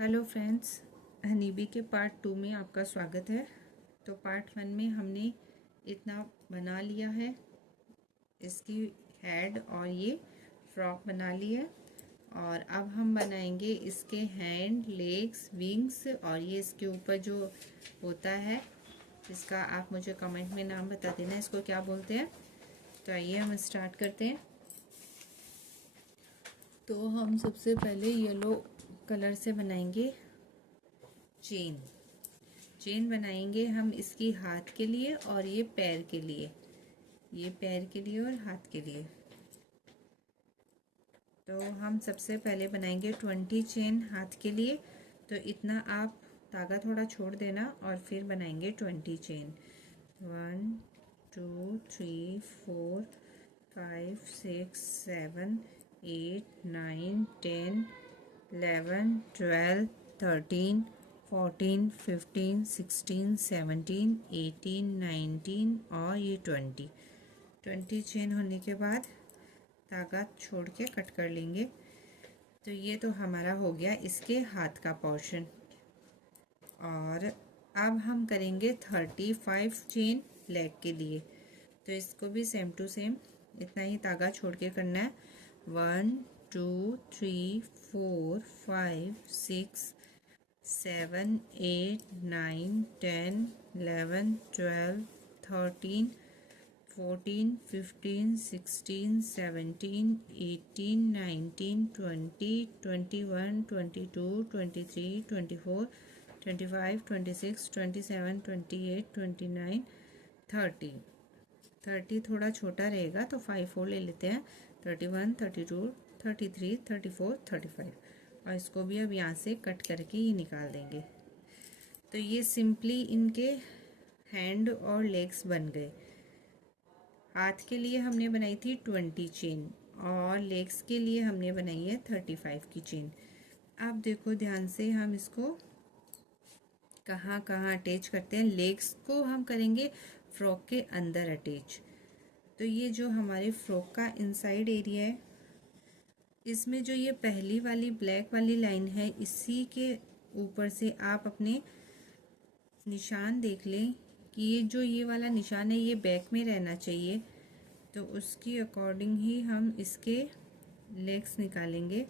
Hello friends, honeybee के part 2 में आपका स्वागत है। तो पार्ट 1 में हमने इतना बना लिया है, इसकी हेड और ये फ्रॉक बना ली है। और अब हम बनाएंगे इसके हैंड, लेग्स, विंग्स और ये इसके ऊपर जो होता है, इसका आप मुझे कमेंट में नाम बता देना इसको क्या बोलते हैं। तो आइए हम स्टार्ट करते हैं। तो हम सबसे पहले येलो कलर से बनाएंगे चेन बनाएंगे हम इसकी हाथ के लिए और ये पैर के लिए, ये पैर के लिए और हाथ के लिए। तो हम सबसे पहले बनाएंगे 20 चेन हाथ के लिए। तो इतना आप धागा थोड़ा छोड़ देना और फिर बनाएंगे 20 चेन। 1 2 3 4 5 6 7 8 9 10 11 12 13 14 15 16 17 18 19 और ये 20 चेन होने के बाद धागा छोड़ के कट कर लेंगे। तो ये तो हमारा हो गया इसके हाथ का पोर्शन। और अब हम करेंगे 35 चेन लेग के लिए। तो इसको भी सेम टू सेम इतना ही धागा छोड़ के करना है। 1 2 3 4 5 6 7 8 9 10 11 12 13 14 15 16 17 18 19 20 21 22 23 24 25 26 27 28 29 30 थोड़ा छोटा रहेगा तो 5 और ले लेते हैं। 31 32 33 34 35 और इसको भी अब यहाँ से कट करके ये निकाल देंगे। तो ये सिंपली इनके हैंड और लेग्स बन गए। हाथ के लिए हमने बनाई थी 20 चेन और लेग्स के लिए हमने बनाई है 35 की चेन। अब देखो ध्यान से, हम इसको कहाँ कहाँ अटैच करते हैं। लेग्स को हम करेंगे फ्रॉक के अंदर अटैच। तो ये जो हमारे फ्रॉक का इनसाइड एरिया है, इसमें जो ये पहली वाली ब्लैक वाली लाइन है, इसी के ऊपर से आप अपने निशान देख लें कि ये जो ये वाला निशान है ये बैक में रहना चाहिए। तो उसकी अकॉर्डिंग ही हम इसके लेग्स निकालेंगे।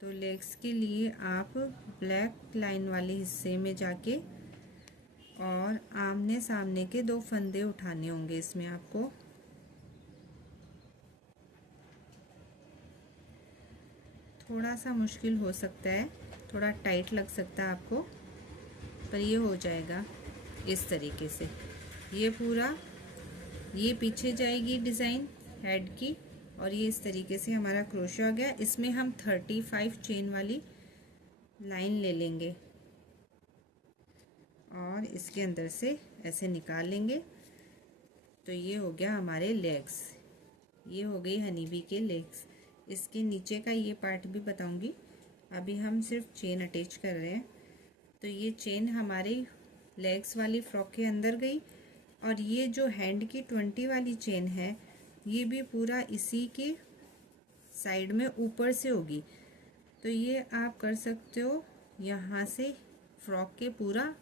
तो लेग्स के लिए आप ब्लैक लाइन वाले हिस्से में जाके और आमने सामने के 2 फंदे उठाने होंगे इसमें आपको। थोड़ा सा मुश्किल हो सकता है, थोड़ा टाइट लग सकता है आपको, पर ये हो जाएगा इस तरीके से। ये पूरा ये पीछे जाएगी डिज़ाइन हेड की और ये इस तरीके से हमारा क्रोशा हो गया। इसमें हम 35 चेन वाली लाइन ले लेंगे और इसके अंदर से ऐसे निकाल लेंगे। तो ये हो गया हमारे लेग्स, ये हो गई हनीबी के लेग्स। इसके नीचे का ये पार्ट भी बताऊंगी, अभी हम सिर्फ चेन अटैच कर रहे हैं। तो ये चेन हमारी लेग्स वाली फ्रॉक के अंदर गई और ये जो हैंड की 20 वाली चेन है ये भी पूरा इसी के साइड में ऊपर से होगी। तो ये आप कर सकते हो यहाँ से फ्रॉक के पूरा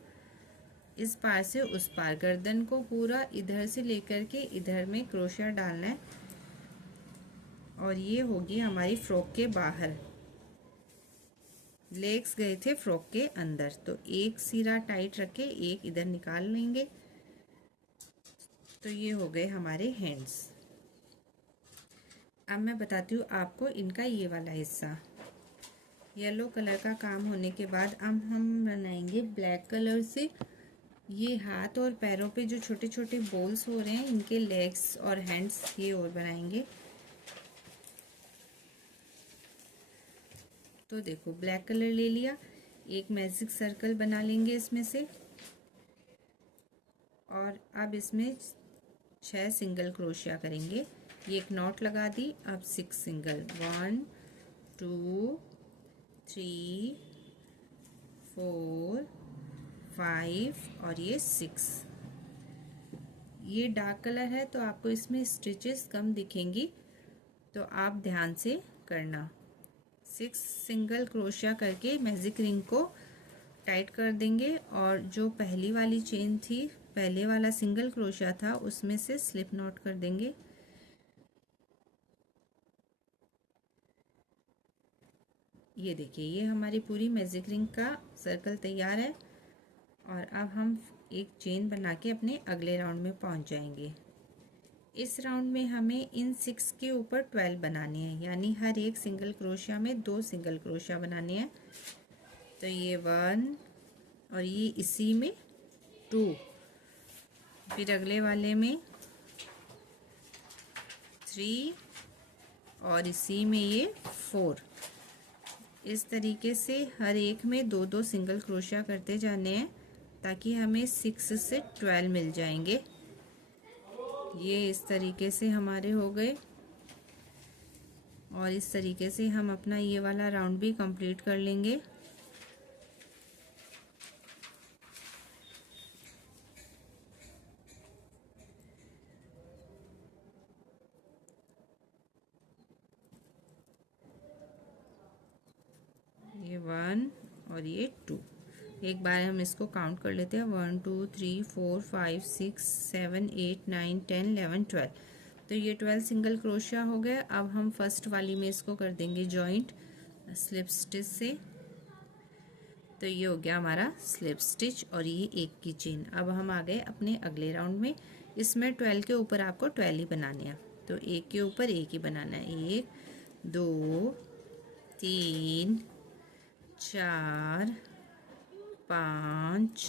इस पार से उस पार, गर्दन को पूरा इधर से लेकर के इधर में क्रोशिया डालना है। और ये होगी हमारी फ्रॉक के बाहर, लेग्स गए थे फ्रॉक के अंदर। तो एक सिरा टाइट रखे, एक इधर निकाल लेंगे। तो ये हो गए हमारे हैंड्स। अब मैं बताती हूँ आपको इनका ये वाला हिस्सा। येलो कलर का काम होने के बाद अब हम बनाएंगे ब्लैक कलर से ये हाथ और पैरों पे जो छोटे छोटे बोल्स हो रहे हैं, इनके लेग्स और हैंड्स ये और बनाएंगे। तो देखो ब्लैक कलर ले लिया, एक मैजिक सर्कल बना लेंगे इसमें से और अब इसमें 6 सिंगल क्रोशिया करेंगे। ये एक नॉट लगा दी, अब 6 सिंगल, 1 2 3 4 5 और ये 6। ये डार्क कलर है तो आपको इसमें स्टिचेस कम दिखेंगी, तो आप ध्यान से करना। 6 सिंगल क्रोशिया करके मैजिक रिंग को टाइट कर देंगे और जो पहली वाली चेन थी, पहले वाला सिंगल क्रोशिया था, उसमें से स्लिप नॉट कर देंगे। ये देखिए, ये हमारी पूरी मैजिक रिंग का सर्कल तैयार है और अब हम एक चेन बना के अपने अगले राउंड में पहुंच जाएंगे। इस राउंड में हमें इन 6 के ऊपर 12 बनाने हैं, यानी हर एक सिंगल क्रोशिया में 2 सिंगल क्रोशिया बनाने हैं। तो ये 1 और ये इसी में 2, फिर अगले वाले में 3 और इसी में ये 4। इस तरीके से हर एक में 2-2 सिंगल क्रोशिया करते जाने हैं ताकि हमें 6 से 12 मिल जाएंगे। ये इस तरीके से हमारे हो गए और इस तरीके से हम अपना ये वाला राउंड भी कंप्लीट कर लेंगे। ये 1 और ये 2। एक बार हम इसको काउंट कर लेते हैं, 1 2 3 4 5 6 7 8 9 10 11 12। तो ये 12 सिंगल क्रोशिया हो गए। अब हम फर्स्ट वाली में इसको कर देंगे जॉइंट स्लिप स्टिच से। तो ये हो गया हमारा स्लिप स्टिच और ये एक की चेन। अब हम आ गए अपने अगले राउंड में। इसमें 12 के ऊपर आपको 12 ही बनाने हैं, तो एक के ऊपर एक ही बनाना है। 1 2 3 4 5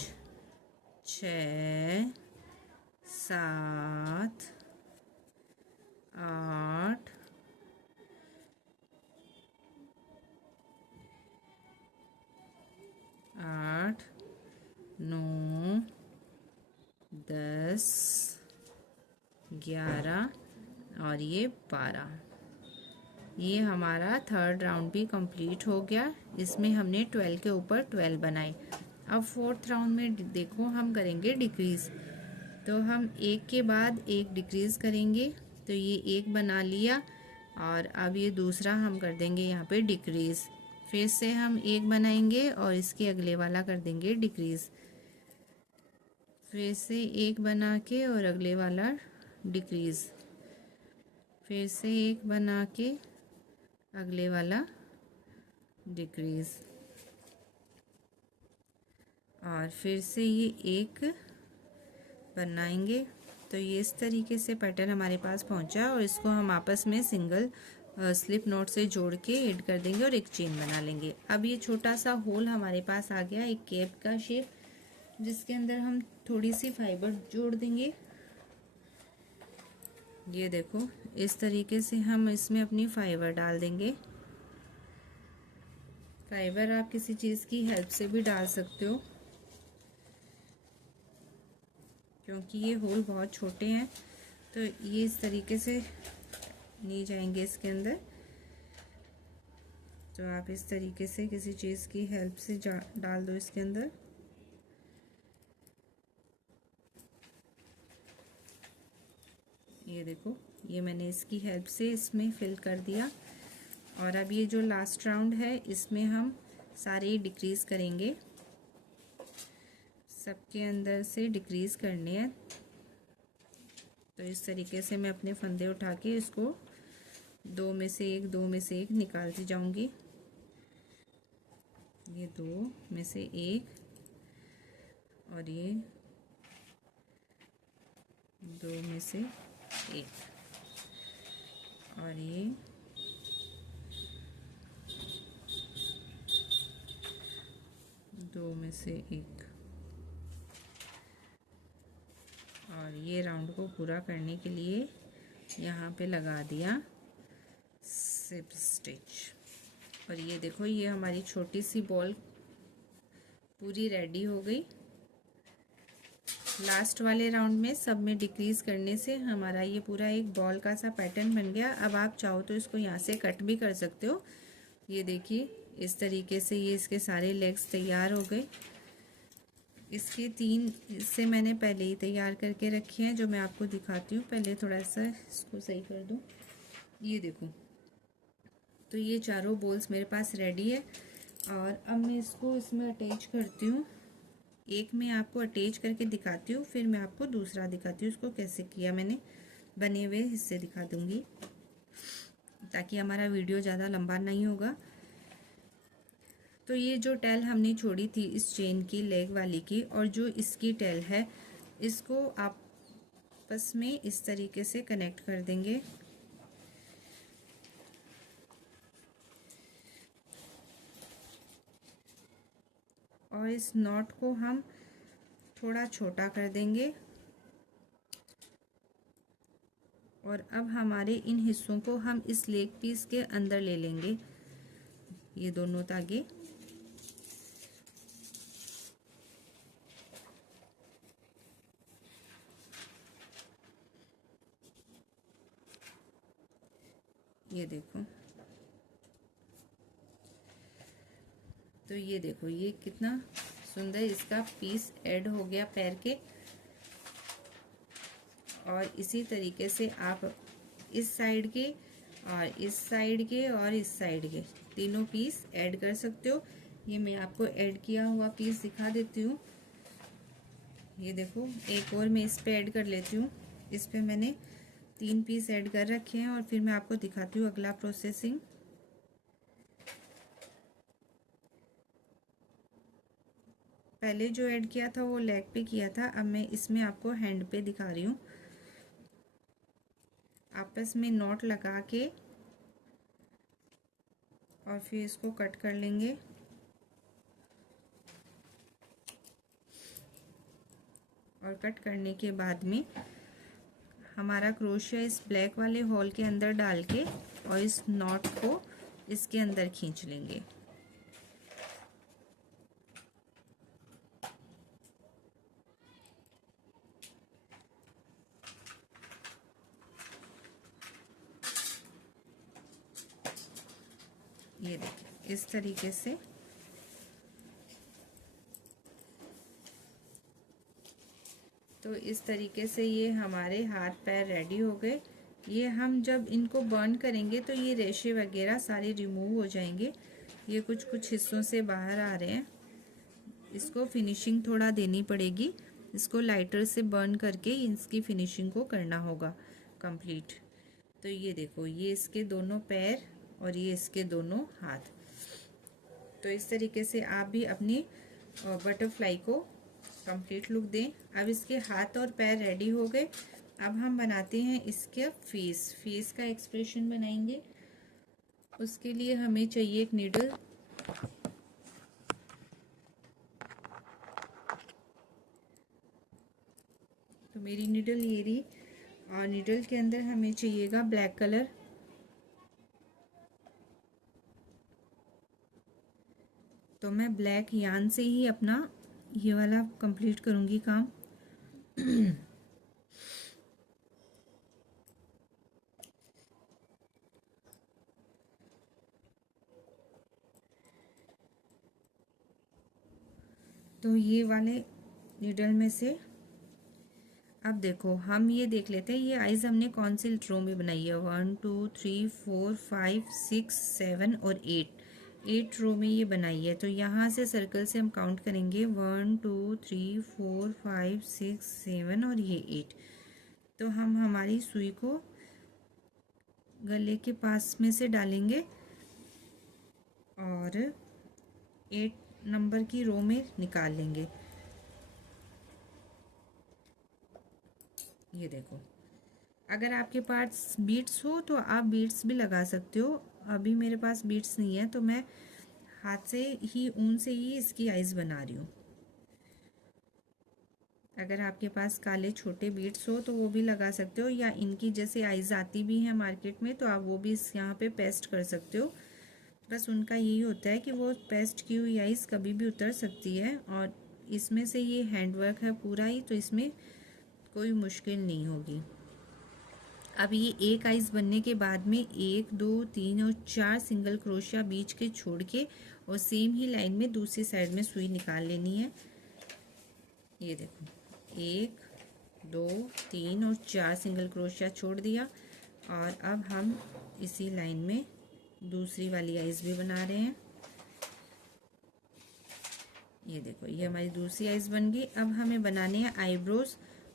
6 7 8 9 10 11 और ये 12। ये हमारा थर्ड राउंड भी कंप्लीट हो गया। इसमें हमने 12 के ऊपर 12 बनाए। अब फोर्थ राउंड में देखो हम करेंगे डिक्रीज। तो हम एक के बाद एक डिक्रीज करेंगे। तो ये एक बना लिया और अब ये दूसरा हम कर देंगे यहाँ पे डिक्रीज। फिर से हम एक बनाएंगे और इसके अगले वाला कर देंगे डिक्रीज। फिर से एक बना के और अगले वाला डिक्रीज। फिर से एक बना के अगले वाला डिक्रीज और फिर से ये एक बनाएंगे। तो ये इस तरीके से पैटर्न हमारे पास पहुंचा और इसको हम आपस में सिंगल स्लिप नॉट से जोड़ के ऐड कर देंगे और एक चेन बना लेंगे। अब ये छोटा सा होल हमारे पास आ गया, एक कैप का शेप, जिसके अंदर हम थोड़ी सी फाइबर जोड़ देंगे। ये देखो, इस तरीके से हम इसमें अपनी फाइबर डाल देंगे। फाइबर आप किसी चीज़ की हेल्प से भी डाल सकते हो, क्योंकि ये होल बहुत छोटे हैं। तो ये इस तरीके से नहीं जाएंगे इसके अंदर। तो आप इस तरीके से किसी चीज़ की हेल्प से डाल दो इसके अंदर। ये देखो, ये मैंने इसकी हेल्प से इसमें फिल कर दिया। और अब ये जो लास्ट राउंड है, इसमें हम सारे डिक्रीज करेंगे। सबके अंदर से डिक्रीज करने हैं। तो इस तरीके से मैं अपने फंदे उठा के इसको 2 में से 1 2 में से 1 निकालती जाऊंगी। ये 2 में से 1 और ये 2 में से 1 और ये 2 में से 1 और ये राउंड को पूरा करने के लिए यहाँ पे लगा दिया स्लिप स्टिच। और ये देखो, ये हमारी छोटी सी बॉल पूरी रेडी हो गई। लास्ट वाले राउंड में सब में डिक्रीज करने से हमारा ये पूरा एक बॉल का सा पैटर्न बन गया। अब आप चाहो तो इसको यहाँ से कट भी कर सकते हो। ये देखिए, इस तरीके से ये इसके सारे लेग्स तैयार हो गए। इसके 3 हिस्से मैंने पहले ही तैयार करके रखे हैं, जो मैं आपको दिखाती हूँ। पहले थोड़ा सा इसको सही कर दूँ। ये देखो, तो ये चारों बॉल्स मेरे पास रेडी है और अब मैं इसको इसमें अटैच करती हूँ। एक मैं आपको अटैच करके दिखाती हूँ, फिर मैं आपको दूसरा दिखाती हूँ उसको कैसे किया मैंने, बने हुए हिस्से दिखा दूँगी ताकि हमारा वीडियो ज़्यादा लंबा नहीं होगा। तो ये जो टेल हमने छोड़ी थी इस चेन की लेग वाली की, और जो इसकी टेल है, इसको आपस में इस तरीके से कनेक्ट कर देंगे। और इस नॉट को हम थोड़ा छोटा कर देंगे। और अब हमारे इन हिस्सों को हम इस लेग पीस के अंदर ले लेंगे, ये दोनों धागे। ये देखो, तो ये देखो ये कितना सुंदर इसका पीस ऐड हो गया पैर के। और इसी तरीके से आप इस साइड के और इस साइड के और इस साइड के तीनों पीस ऐड कर सकते हो। ये मैं आपको ऐड किया हुआ पीस दिखा देती हूँ। ये देखो, एक और मैं इस पे ऐड कर लेती हूँ। इस पे मैंने 3 पीस ऐड कर रखे हैं और फिर मैं आपको दिखाती हूँ अगला प्रोसेसिंग। पहले जो ऐड किया था वो लेग पे किया था, अब मैं इसमें आपको हैंड पे दिखा रही हूँ। आपस में नॉट लगा के और फिर इसको कट कर लेंगे। और कट करने के बाद में हमारा क्रोशिया इस ब्लैक वाले होल के अंदर डाल के और इस नॉट को इसके अंदर खींच लेंगे। ये देखिए इस तरीके से। तो इस तरीके से ये हमारे हाथ पैर रेडी हो गए। ये हम जब इनको बर्न करेंगे तो ये रेशे वगैरह सारे रिमूव हो जाएंगे। ये कुछ कुछ हिस्सों से बाहर आ रहे हैं। इसको फिनिशिंग थोड़ा देनी पड़ेगी, इसको लाइटर से बर्न करके इसकी फिनिशिंग को करना होगा कंप्लीट। तो ये देखो, ये इसके दोनों पैर और ये इसके दोनों हाथ। तो इस तरीके से आप भी अपनी बटरफ्लाई को कंप्लीट लुक दें। अब इसके हाथ और पैर रेडी हो गए। अब हम बनाते हैं इसके फेस का एक्सप्रेशन बनाएंगे। उसके लिए हमें चाहिए एक नीडल। तो मेरी नीडल ये रही, और नीडल के अंदर हमें चाहिएगा ब्लैक कलर। तो मैं ब्लैक यान से ही अपना ये वाला कंप्लीट करूँगी काम। तो ये वाले नीडल में से अब देखो, हम ये देख लेते हैं ये आइज़ हमने कौन सी रो में बनाई है। 1 2 3 4 5 6 7 और 8 रो में ये बनाई है। तो यहाँ से सर्कल से हम काउंट करेंगे 1 2 3 4 5 6 7 और ये 8। तो हम हमारी सुई को गले के पास में से डालेंगे और 8 नंबर की रो में निकाल लेंगे। ये देखो, अगर आपके पास बीट्स हो तो आप बीट्स भी लगा सकते हो। अभी मेरे पास बीट्स नहीं है तो मैं हाथ से ही ऊन से ही इसकी आइज बना रही हूँ। अगर आपके पास काले छोटे बीट्स हो तो वो भी लगा सकते हो, या इनकी जैसे आइज आती भी हैं मार्केट में तो आप वो भी इस यहाँ पे पेस्ट कर सकते हो। बस उनका यही होता है कि वो पेस्ट की हुई आइज कभी भी उतर सकती है, और इसमें से ये हैंडवर्क है पूरा ही, तो इसमें कोई मुश्किल नहीं होगी। अब ये एक आइज बनने के बाद में 1 2 3 और 4 सिंगल क्रोशिया बीच के छोड़ के और सेम ही लाइन में दूसरी साइड में सुई निकाल लेनी है। ये देखो, 1 2 3 और 4 सिंगल क्रोशिया छोड़ दिया, और अब हम इसी लाइन में दूसरी वाली आइज़ भी बना रहे हैं। ये देखो, ये हमारी दूसरी आइज़ बन गई। अब हमें बनाने हैं आईब्रोज,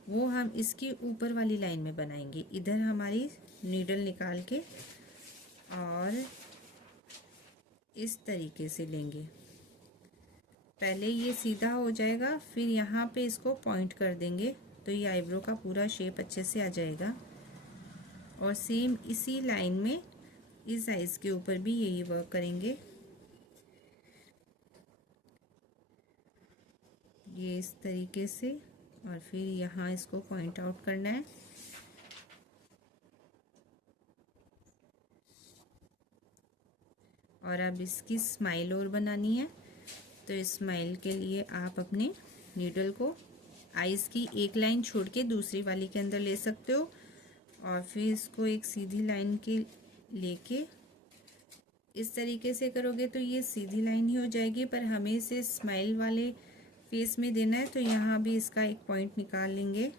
वो हम इसकी ऊपर वाली लाइन में बनाएंगे। इधर हमारी नीडल निकाल के और इस तरीके से लेंगे। पहले ये सीधा हो जाएगा, फिर यहाँ पे इसको पॉइंट कर देंगे तो ये आईब्रो का पूरा शेप अच्छे से आ जाएगा। और सेम इसी लाइन में इस आइज़ के ऊपर भी यही वर्क करेंगे। ये इस तरीके से, और फिर यहाँ इसको पॉइंट आउट करना है। और अब इसकी स्माइल और बनानी है, तो स्माइल के लिए आप अपने नीडल को आइज़ की एक लाइन छोड़ के दूसरी वाली के अंदर ले सकते हो, और फिर इसको एक सीधी लाइन के लेके इस तरीके से करोगे तो ये सीधी लाइन ही हो जाएगी। पर हमें इसे स्माइल वाले फेस में देना है, तो यहाँ भी इसका एक पॉइंट निकाल लेंगे।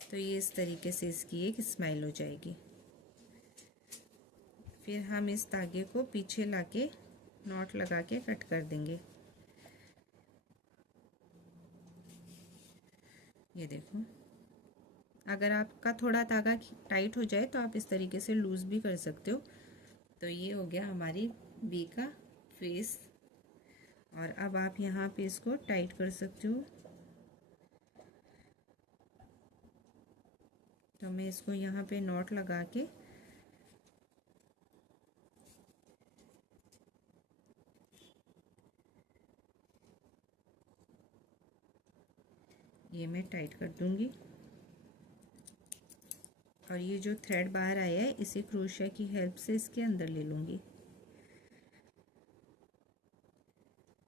तो ये इस तरीके से इसकी एक स्माइल हो जाएगी। फिर हम इस धागे को पीछे लाके नॉट लगा के कट कर देंगे। ये देखो, अगर आपका थोड़ा धागा टाइट हो जाए तो आप इस तरीके से लूज़ भी कर सकते हो। तो ये हो गया हमारी बी का फेस। और अब आप यहाँ पे इसको टाइट कर सकते हो। तो मैं इसको यहाँ पे नॉट लगा के ये मैं टाइट कर दूंगी। और ये जो थ्रेड बाहर आया है इसे क्रोशिया की हेल्प से इसके अंदर ले लूँगी।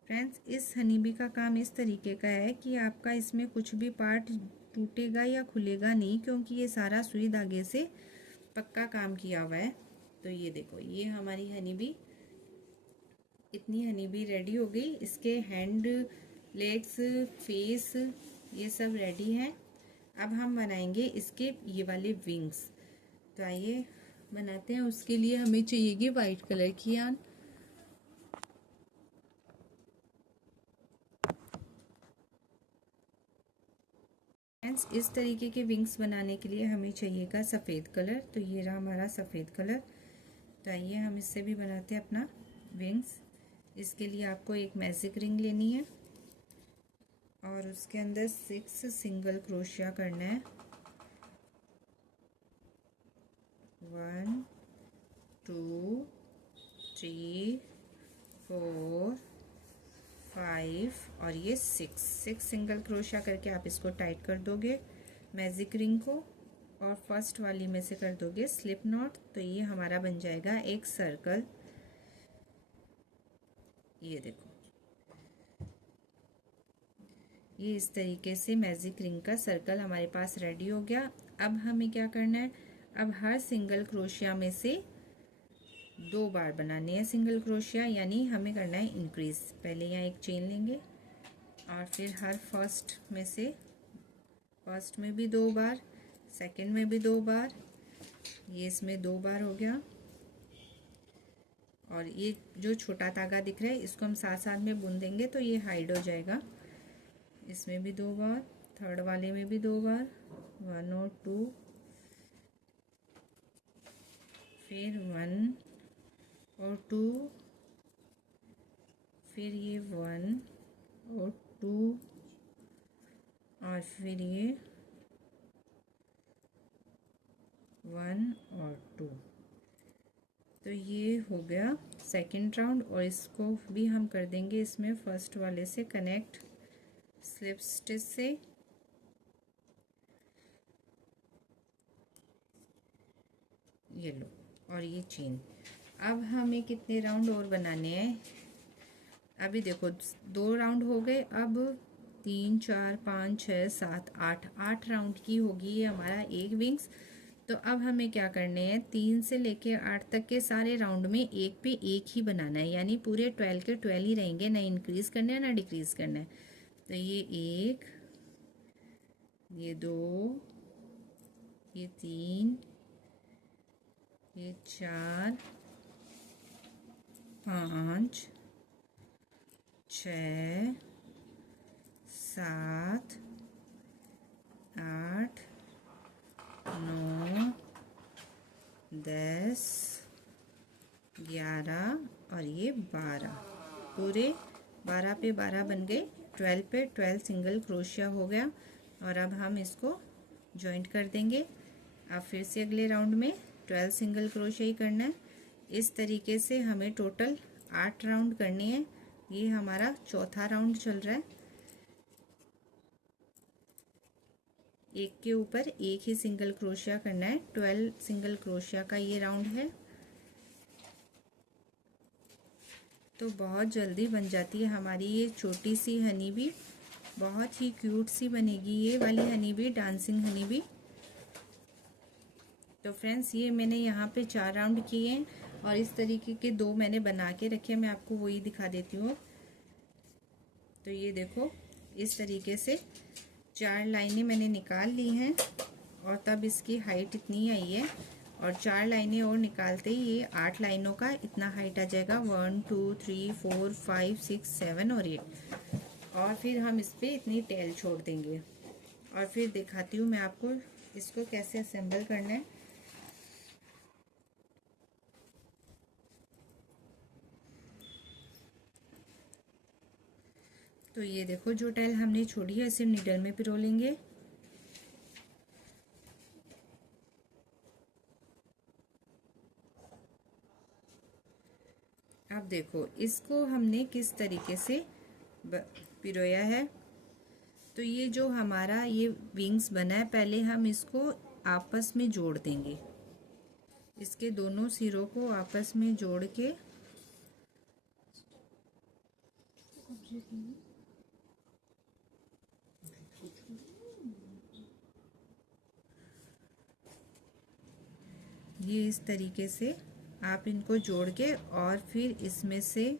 फ्रेंड्स, इस हनीबी का काम इस तरीके का है कि आपका इसमें कुछ भी पार्ट टूटेगा या खुलेगा नहीं, क्योंकि ये सारा सुई धागे से पक्का काम किया हुआ है। तो ये देखो, ये हमारी हनीबी, इतनी हनीबी रेडी हो गई। इसके हैंड, लेग्स, फेस ये सब रेडी हैं। अब हम बनाएंगे इसके ये वाले विंग्स। तो आइए बनाते हैं। उसके लिए हमें चाहिएगी वाइट कलर की यान। फ्रेंड्स, इस तरीके के विंग्स बनाने के लिए हमें चाहिएगा सफ़ेद कलर। तो ये रहा हमारा सफ़ेद कलर। तो आइए हम इससे भी बनाते हैं अपना विंग्स। इसके लिए आपको एक मैजिक रिंग लेनी है और उसके अंदर 6 सिंगल क्रोशिया करना है। 1 2 3 4 5 और ये 6 सिंगल क्रोशिया करके आप इसको टाइट कर दोगे मैजिक रिंग को, और फर्स्ट वाली में से कर दोगे स्लिप नॉट। तो ये हमारा बन जाएगा एक सर्कल। ये देखो, ये इस तरीके से मैजिक रिंग का सर्कल हमारे पास रेडी हो गया। अब हमें क्या करना है, अब हर सिंगल क्रोशिया में से 2 बार बनाने हैं सिंगल क्रोशिया, यानी हमें करना है इंक्रीज। पहले यहाँ एक चेन लेंगे और फिर हर फर्स्ट में से, फर्स्ट में भी 2 बार, सेकंड में भी 2 बार, ये इसमें 2 बार हो गया। और ये जो छोटा धागा दिख रहा है इसको हम साथ साथ में बुन देंगे तो ये हाइड हो जाएगा। इसमें भी 2 बार, थर्ड वाले में भी 2 बार, 1 और 2, फिर 1 और 2, फिर ये 1 और 2, और फिर ये 1 और 2। तो ये हो गया सेकंड राउंड। और इसको भी हम कर देंगे इसमें फर्स्ट वाले से कनेक्ट स्लिप स्टिच से। ये लो, और ये चेन। अब हमें कितने राउंड और बनाने हैं, अभी देखो 2 राउंड हो गए। अब 3 4 5 6 7 8 राउंड की होगी ये हमारा एक विंग्स। तो अब हमें क्या करने हैं, 3 से लेके 8 तक के सारे राउंड में एक पे एक ही बनाना है, यानी पूरे 12 के 12 ही रहेंगे, ना इंक्रीज करना है ना डिक्रीज करना है। तो ये 1, ये 2, ये 3, ये 4 5 6 7 8 9 10 11 और ये 12, पूरे 12 पे 12 बन गए। 12 पे 12 सिंगल क्रोशिया हो गया। और अब हम इसको जॉइंट कर देंगे। अब फिर से अगले राउंड में 12 सिंगल क्रोशिया ही करना है। इस तरीके से हमें टोटल 8 राउंड करने हैं। ये हमारा चौथा राउंड चल रहा है। एक के ऊपर एक ही सिंगल क्रोशिया करना है। 12 सिंगल क्रोशिया का ये राउंड है। तो बहुत जल्दी बन जाती है हमारी ये छोटी सी हनी बी। बहुत ही क्यूट सी बनेगी ये वाली honey bee, dancing honey bee. तो फ्रेंड्स, ये मैंने यहाँ पे 4 राउंड किए हैं और इस तरीके के 2 मैंने बना के रखे हैं। मैं आपको वही दिखा देती हूँ। तो ये देखो, इस तरीके से 4 लाइनें मैंने निकाल ली हैं और तब इसकी हाइट इतनी आई है। और 4 लाइनें और निकालते ही ये 8 लाइनों का इतना हाइट आ जाएगा। 1 2 3 4 5 6 7 और 8। और फिर हम इस पर इतनी टेल छोड़ देंगे। और फिर दिखाती हूँ मैं आपको इसको कैसे असेंबल करना है। तो ये देखो, जो टेल हमने छोड़ी है इसे नीडल में पिरो लेंगे। अब देखो, इसको हमने किस तरीके से पिरोया है। तो ये जो हमारा ये विंग्स बना है, पहले हम इसको आपस में जोड़ देंगे। इसके दोनों सिरों को आपस में जोड़ के ये इस तरीके से आप इनको जोड़ के और फिर इसमें से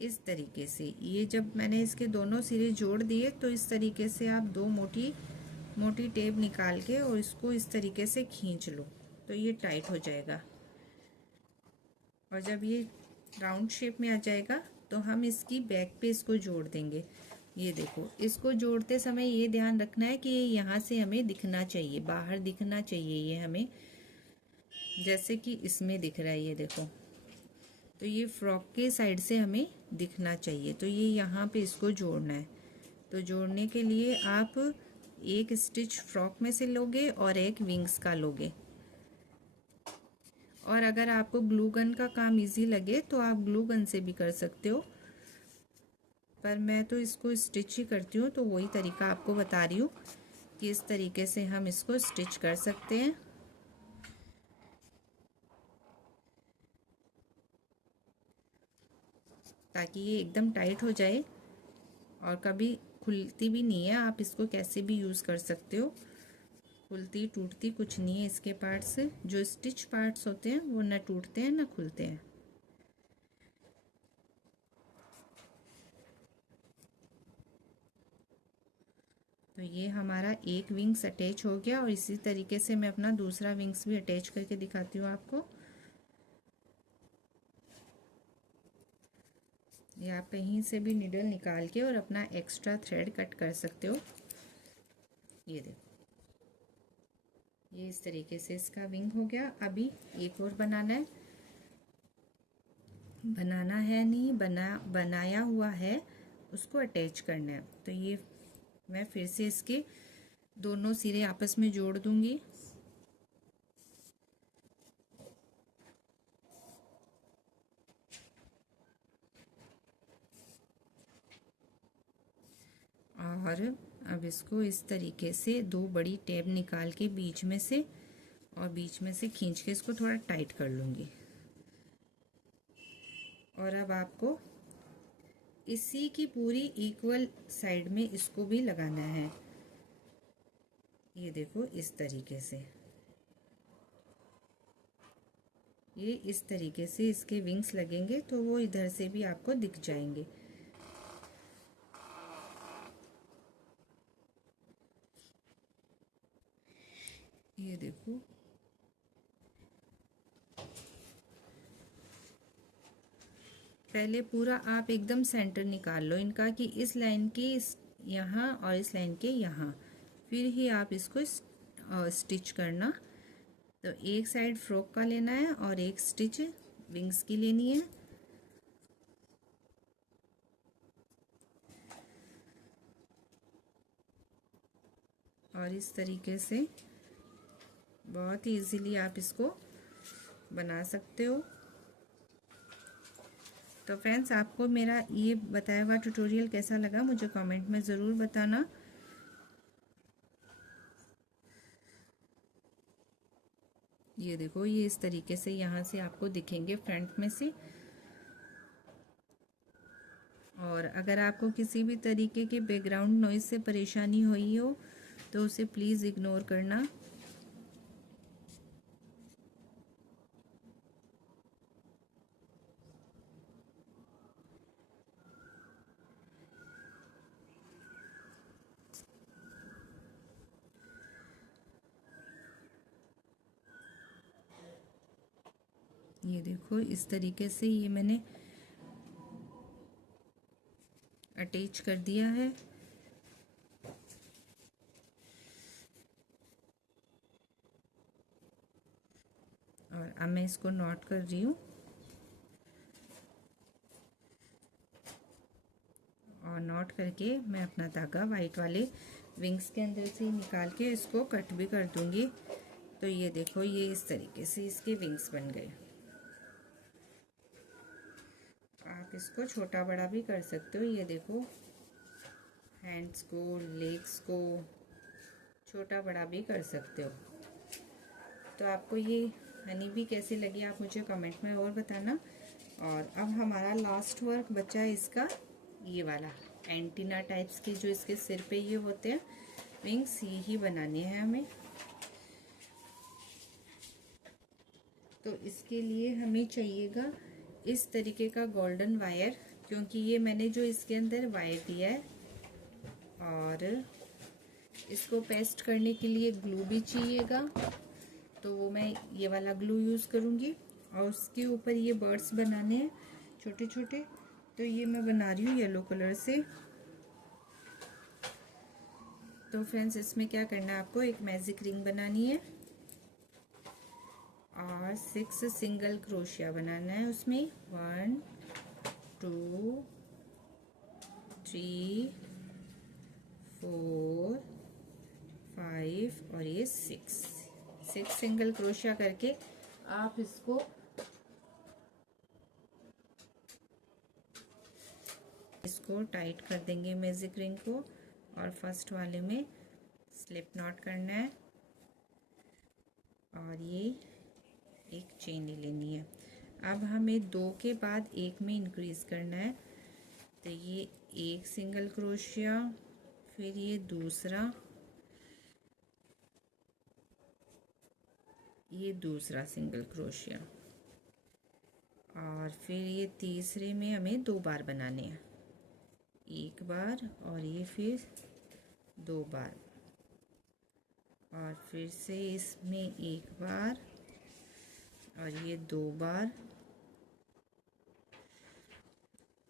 इस तरीके से, ये जब मैंने इसके दोनों सिरे जोड़ दिए तो इस तरीके से आप 2 मोटी मोटी टेप निकाल के और इसको इस तरीके से खींच लो तो ये टाइट हो जाएगा। और जब ये राउंड शेप में आ जाएगा तो हम इसकी बैक पे इसको जोड़ देंगे। ये देखो, इसको जोड़ते समय ये ध्यान रखना है कि ये यहाँ से हमें दिखना चाहिए, बाहर दिखना चाहिए ये हमें, जैसे कि इसमें दिख रहा है। ये देखो, तो ये फ्रॉक के साइड से हमें दिखना चाहिए। तो ये यहाँ पे इसको जोड़ना है। तो जोड़ने के लिए आप एक स्टिच फ्रॉक में से लोगे और एक विंग्स का लोगे। और अगर आपको ग्लू गन का काम इजी लगे तो आप ग्लू गन से भी कर सकते हो, पर मैं तो इसको स्टिच ही करती हूँ। तो वही तरीका आपको बता रही हूँ कि इस तरीके से हम इसको स्टिच कर सकते हैं। ताकि ये एकदम टाइट हो जाए और कभी खुलती भी नहीं है। आप इसको कैसे भी यूज़ कर सकते हो, खुलती टूटती कुछ नहीं है इसके पार्ट्स। जो स्टिच पार्ट्स होते हैं वो ना टूटते हैं ना खुलते हैं। तो ये हमारा एक विंग्स अटैच हो गया और इसी तरीके से मैं अपना दूसरा विंग्स भी अटैच करके दिखाती हूँ आपको। ये आप कहीं से भी निडल निकाल के और अपना एक्स्ट्रा थ्रेड कट कर सकते हो। ये देखो, ये इस तरीके से इसका विंग हो गया। अभी एक और बनाना है, बनाया हुआ है, उसको अटैच करना है। तो ये मैं फिर से इसके दोनों सिरे आपस में जोड़ दूंगी। और अब इसको इस तरीके से 2 बड़ी टेप निकाल के बीच में से खींच के इसको थोड़ा टाइट कर लूँगी। और अब आपको इसी की पूरी इक्वल साइड में इसको भी लगाना है। ये देखो, इस तरीके से, ये इस तरीके से इसके विंग्स लगेंगे तो वो इधर से भी आपको दिख जाएंगे। ये देखो, पहले पूरा आप एकदम सेंटर निकाल लो इनका कि इस लाइन के यहाँ और इस लाइन के यहाँ, फिर ही आप इसको स्टिच करना। तो एक साइड फ्रॉक का लेना है और एक स्टिच विंग्स की लेनी है। और इस तरीके से बहुत ही इजीली आप इसको बना सकते हो। तो फ्रेंड्स, आपको मेरा ये बताया हुआ ट्यूटोरियल कैसा लगा मुझे कमेंट में ज़रूर बताना। ये देखो, ये इस तरीके से यहाँ से आपको दिखेंगे फ्रंट में से। और अगर आपको किसी भी तरीके के बैकग्राउंड नॉइज से परेशानी हुई हो तो उसे प्लीज़ इग्नोर करना। ये देखो, इस तरीके से ये मैंने अटैच कर दिया है। और अब मैं इसको नॉट कर रही हूँ। और नॉट करके मैं अपना धागा वाइट वाले विंग्स के अंदर से निकाल के इसको कट भी कर दूंगी। तो ये देखो, ये इस तरीके से इसके विंग्स बन गए। आप इसको छोटा बड़ा भी कर सकते हो। ये देखो, हैंड्स को, लेग्स को छोटा बड़ा भी कर सकते हो। तो आपको ये हनी भी कैसी लगी आप मुझे कमेंट में और बताना। और अब हमारा लास्ट वर्क बचा है इसका, ये वाला एंटीना टाइप्स के जो इसके सिर पे ये होते हैं विंग्स, ये ही बनाने हैं हमें। तो इसके लिए हमें चाहिएगा इस तरीके का गोल्डन वायर, क्योंकि ये मैंने जो इसके अंदर वायर दिया है। और इसको पेस्ट करने के लिए ग्लू भी चाहिएगा, तो वो मैं ये वाला ग्लू यूज़ करूँगी। और उसके ऊपर ये बर्ड्स बनाने हैं छोटे छोटे, तो ये मैं बना रही हूँ येलो कलर से। तो फ्रेंड्स, इसमें क्या करना है, आपको एक मैजिक रिंग बनानी है और 6 सिंगल क्रोशिया बनाना है उसमें। 1 2 3 4 5 और ये 6 सिंगल क्रोशिया करके आप इसको टाइट कर देंगे मैजिक रिंग को। और फर्स्ट वाले में स्लिप नॉट करना है और ये एक चेन ले लेनी है। अब हमें 2 के बाद 1 में इंक्रीज करना है। तो ये एक सिंगल क्रोशिया, फिर ये दूसरा, ये दूसरा सिंगल क्रोशिया, और फिर ये तीसरे में हमें 2 बार बनाने हैं, एक बार और ये फिर 2 बार, और फिर से इसमें एक बार और ये 2 बार,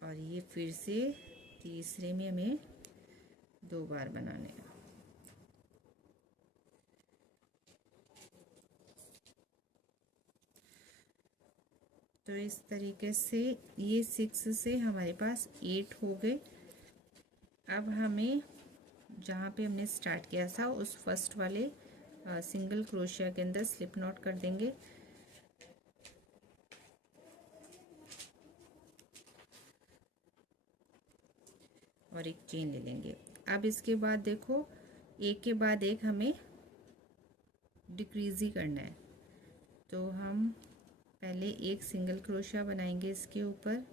और ये फिर से तीसरे में हमें 2 बार बनाने हैं। तो इस तरीके से ये 6 से हमारे पास 8 हो गए। अब हमें जहाँ पे हमने स्टार्ट किया था उस फर्स्ट वाले सिंगल क्रोशिया के अंदर स्लिप नॉट कर देंगे। और एक चेन ले लेंगे। अब इसके बाद देखो, एक के बाद एक हमें डिक्रीज ही करना है। तो हम पहले एक सिंगल क्रोशिया बनाएंगे इसके ऊपर,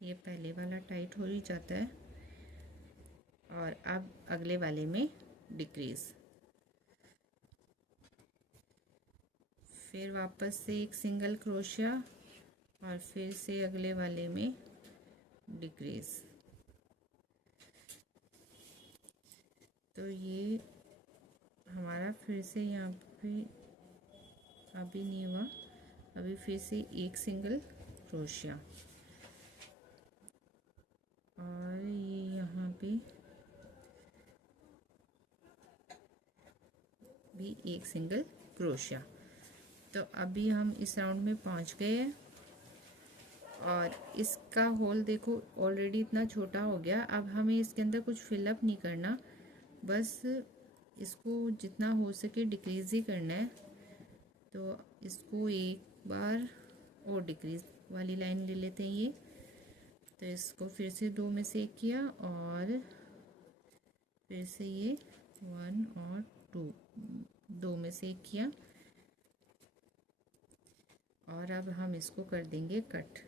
ये पहले वाला टाइट हो ही जाता है। और अब अगले वाले में डिक्रीज, फिर वापस से एक सिंगल क्रोशिया और फिर से अगले वाले में डिक्रीज। तो ये हमारा फिर से यहाँ पे अभी नहीं हुआ, अभी फिर से एक सिंगल क्रोशिया, और ये यहाँ पे भी एक सिंगल क्रोशिया। तो अभी हम इस राउंड में पहुँच गए हैं और इसका होल देखो ऑलरेडी इतना छोटा हो गया। अब हमें इसके अंदर कुछ फिलअप नहीं करना, बस इसको जितना हो सके डिक्रीज ही करना है। तो इसको एक बार और डिक्रीज वाली लाइन ले लेते हैं ये। तो इसको फिर से 2 में से 1 किया और फिर से ये 1 और 2, 2 में से 1 किया और अब हम इसको कर देंगे कट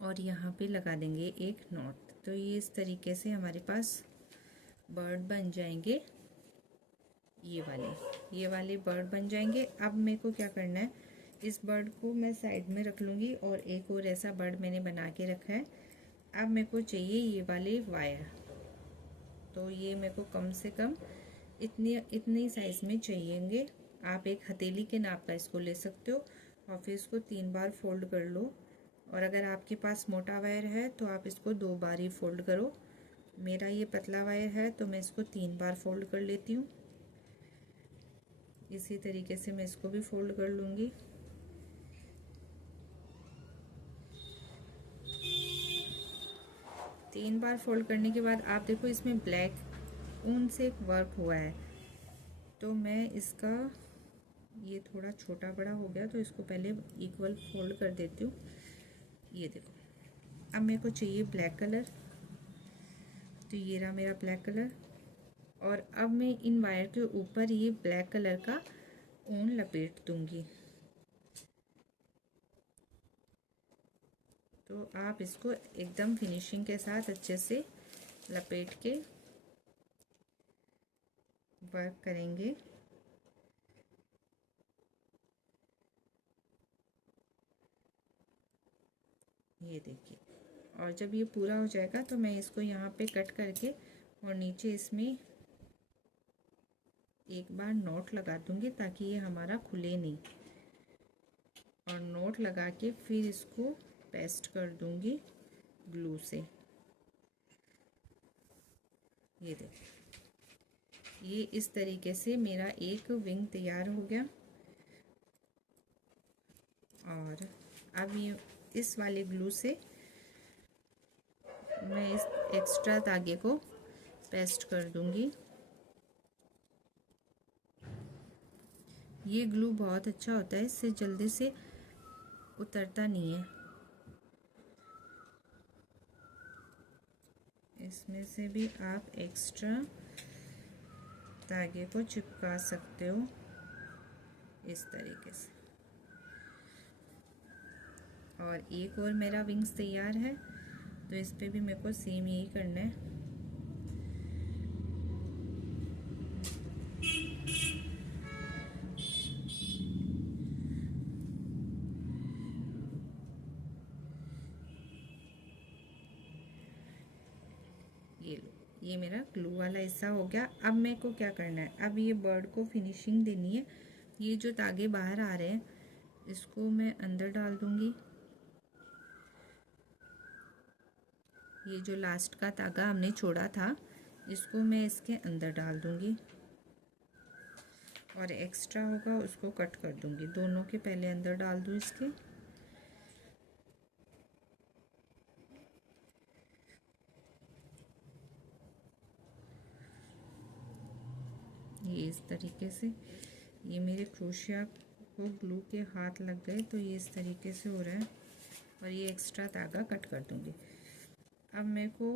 और यहाँ पे लगा देंगे एक नॉट। तो ये इस तरीके से हमारे पास बर्ड बन जाएंगे, ये वाले बर्ड बन जाएंगे। अब मेरे को क्या करना है, इस बर्ड को मैं साइड में रख लूँगी और एक और ऐसा बर्ड मैंने बना के रखा है। अब मेरे को चाहिए ये वाले वायर, तो ये मेरे को कम से कम इतनी साइज़ में चाहिएंगे। आप एक हथेली के नाप का इसको ले सकते हो और फिर इसको 3 बार फोल्ड कर लो। और अगर आपके पास मोटा वायर है तो आप इसको 2 बार ही फोल्ड करो। मेरा ये पतला वायर है तो मैं इसको 3 बार फोल्ड कर लेती हूँ। इसी तरीके से मैं इसको भी फोल्ड कर लूँगी। तीन बार फोल्ड करने के बाद आप देखो इसमें ब्लैक ऊन से एक वर्क हुआ है, तो मैं इसका ये थोड़ा छोटा बड़ा हो गया तो इसको पहले इक्वल फोल्ड कर देती हूँ। ये देखो अब मेरे को चाहिए ब्लैक कलर, तो ये रहा मेरा ब्लैक कलर। और अब मैं इन वायर के ऊपर ये ब्लैक कलर का ऊन लपेट दूंगी। तो आप इसको एकदम फिनिशिंग के साथ अच्छे से लपेट के वर्क करेंगे। ये देखिए, और जब ये पूरा हो जाएगा तो मैं इसको यहाँ पे कट करके और नीचे इसमें एक बार नोट लगा दूंगी ताकि ये हमारा खुले नहीं। और नोट लगा के फिर इसको पेस्ट कर दूंगी ग्लू से। ये देखो, ये इस तरीके से मेरा एक विंग तैयार हो गया। और अब ये इस वाले ग्लू से मैं इस एक्स्ट्रा धागे को पेस्ट कर दूंगी। ये ग्लू बहुत अच्छा होता है, इससे जल्दी से उतरता नहीं है। इसमें से भी आप एक्स्ट्रा धागे को चिपका सकते हो इस तरीके से। और एक और मेरा विंग्स तैयार है, तो इस पे भी मेरे को सेम यही करना है। ये लो, ये मेरा ग्लू वाला हिस्सा हो गया। अब मेरे को क्या करना है, अब ये बर्ड को फिनिशिंग देनी है। ये जो धागे बाहर आ रहे हैं इसको मैं अंदर डाल दूंगी। ये जो लास्ट का धागा हमने छोड़ा था इसको मैं इसके अंदर डाल दूंगी और एक्स्ट्रा होगा उसको कट कर दूंगी। दोनों के पहले अंदर डाल दूँ इसके। ये इस तरीके से, ये मेरे क्रोशिया को ग्लू के हाथ लग गए तो ये इस तरीके से हो रहा है। और ये एक्स्ट्रा धागा कट कर दूंगी। अब मेरे को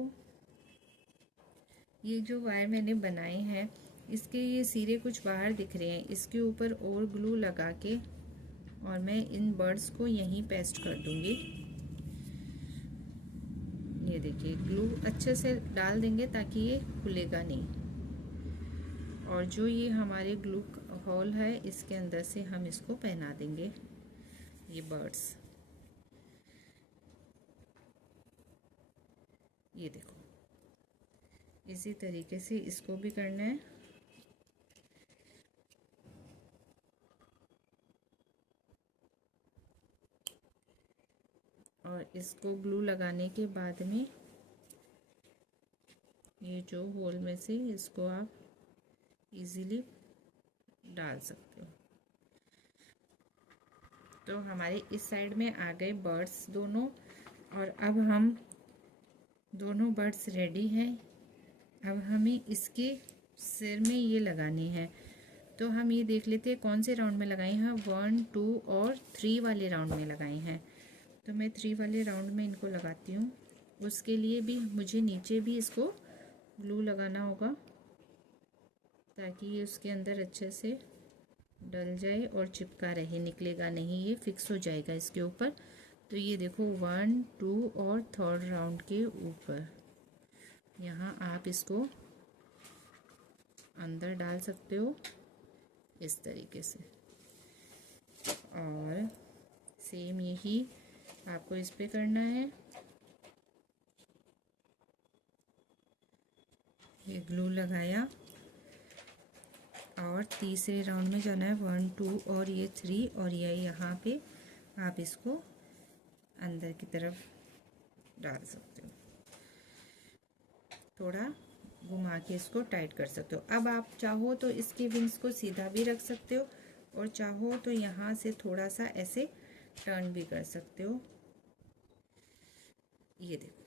ये जो वायर मैंने बनाए हैं इसके ये सिरे कुछ बाहर दिख रहे हैं, इसके ऊपर और ग्लू लगा के और मैं इन बर्ड्स को यहीं पेस्ट कर दूंगी। ये देखिए, ग्लू अच्छे से डाल देंगे ताकि ये खुलेगा नहीं। और जो ये हमारे ग्लू होल है इसके अंदर से हम इसको पहना देंगे ये बर्ड्स। ये देखो, इसी तरीके से इसको भी करना है। और और इसको ग्लू लगाने के बाद में ये जो होल में से इसको आप इजीली डाल सकते हो। तो हमारे इस साइड में आ गए बर्ड्स दोनों, और अब हम दोनों बर्ड्स रेडी हैं। अब हमें इसके सिर में ये लगानी है, तो हम ये देख लेते हैं कौन से राउंड में लगाए हैं। 1, 2 और 3 वाले राउंड में लगाए हैं। तो मैं 3 वाले राउंड में इनको लगाती हूँ। उसके लिए भी मुझे नीचे भी इसको ग्लू लगाना होगा ताकि ये उसके अंदर अच्छे से डल जाए और चिपका रहे, निकलेगा नहीं, ये फिक्स हो जाएगा इसके ऊपर। तो ये देखो 1, 2 और 3rd राउंड के ऊपर यहाँ आप इसको अंदर डाल सकते हो इस तरीके से, और सेम यही आपको इस पे करना है। ये ग्लू लगाया और तीसरे राउंड में जाना है 1, 2 और ये 3, और ये यहाँ पे आप इसको अंदर की तरफ डाल सकते हो। थोड़ा घुमा के इसको टाइट कर सकते हो। अब आप चाहो तो इसके विंग्स को सीधा भी रख सकते हो, और चाहो तो यहाँ से थोड़ा सा ऐसे टर्न भी कर सकते हो। ये देखो,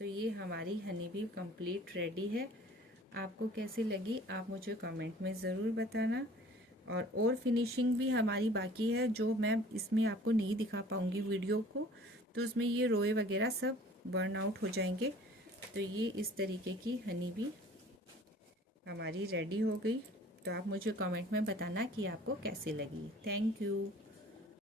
तो ये हमारी हनी बी कंप्लीट रेडी है। आपको कैसी लगी आप मुझे कमेंट में ज़रूर बताना। और फिनिशिंग भी हमारी बाकी है, जो मैं इसमें आपको नहीं दिखा पाऊँगी वीडियो को, तो उसमें ये रोए वगैरह सब बर्न आउट हो जाएंगे। तो ये इस तरीके की हनी बी हमारी रेडी हो गई। तो आप मुझे कमेंट में बताना कि आपको कैसी लगी। Thank you.